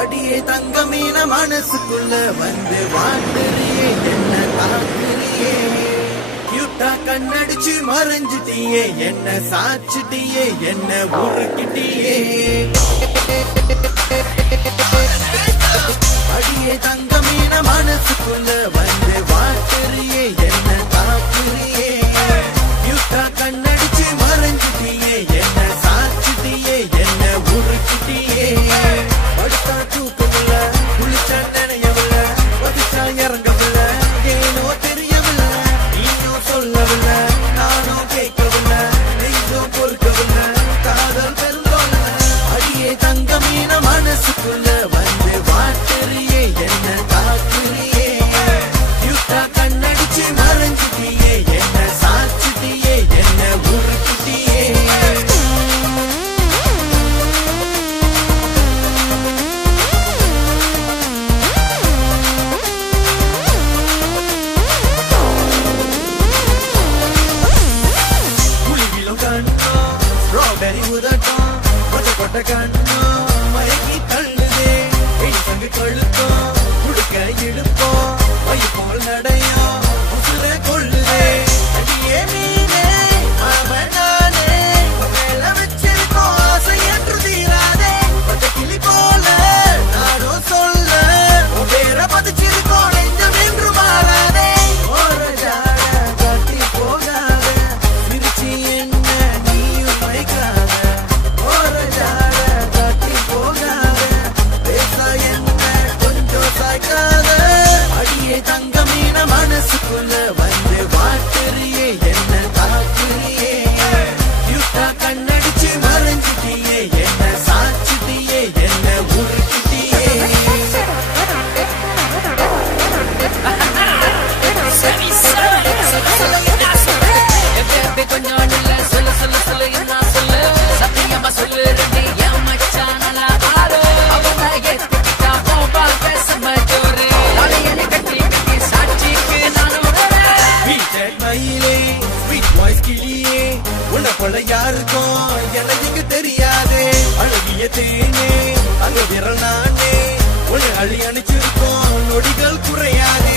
அடியே தங்கமீன மனசுக்குள்ள வந்து வாட்டுறியே என்ன தாக்குறியே கியூட்டா கண்ணடிச்சு மறைஞ்சிட்டியே என்ன சாச்சிட்டியே என்ன உருக்கிட்டியே அடியே தங்கமீன மனசுக்குள்ள வந்து வாட்டுறியே என்ன தாக்குறியே கியூட்டா கண்ணடிச்சு மறைஞ்சிட்டியே என்ன சாச்சிட்டியே என்ன உருக்கிட்டியே படுத்தா தூக்கமில்ல குளிச்சா நினையவில்ல பதிச்சா இறங்கவில்ல ஏனோ தெரியவில்ல நீயும் சொல்லவில்ல நானும் கேட்கவில்ல நெய்தும் பொறுக்கவில்ல காதல் பெருந்தோல்ல அடியே தங்கமீன மனசுக்குள்ள வந்து வாட்டுறியே என்ன தாக்குறியே கியூட்டா கண்ணடிச்சு மறைஞ்சிட்டியே என்ன சாச்சிட்டியே என்ன உருக்கிட்டியே ஸ்ட்ராபெரி உதட்டம் கொட்ட கண்ணும் மயக்கி தள்ளுதே சங்கு கழுத்தம் குடுக்க இடுப்போம் மைய போல் நடையும் உசுர கொள்ளுதே அடியே மீனே அவன் நானே மேல வச்சிருக்கோம் ஆசை என்று தீராதே பட்ட கிளி போல நானும் சொல்ல உன் பேர பதிச்சிருக்கோம் நெஞ்சம் என்று மாறாதே ஒரு ஜாட கட்டி போகாத திருச்சி என்ன நீயும் வைக்காத ஒரு ஜாட கட்டி போகாத பேச என்ன கொஞ்சம் சாய்க்காத அடியே தங்கமீன மனசுக்குள்ள வந்து வாட்டுறியே என்ன தாக்குறியே கியூட்டா கண்ணடிச்சு மறைஞ்சிட்டியே என்ன சாச்சிட்டியே என்ன உருக்கிட்டியே கொஞ்சம் இல்ல சொல்லு சொல்லு சொல்லு என்ன சொல்லு சத்தியமா சொல்லு ரெண்டு என் மச்சானலா பாரு அவன ஏத்துக்கிட்டா போபா பேசம ஜோரு தலையனை கட்டி கட்டி சாட்சிக்கு நானும் வீட்டட் மயிலே ஸ்வீட் வாய்ஸ் கிளியே உன்னை போல யாருக்கும் எனக்கு தெரியாதே அழகிய தேனே அங்க விரல் நானே உன்னை அழி அணிச்சிருக்கோம் நொடிகள் குறையாதே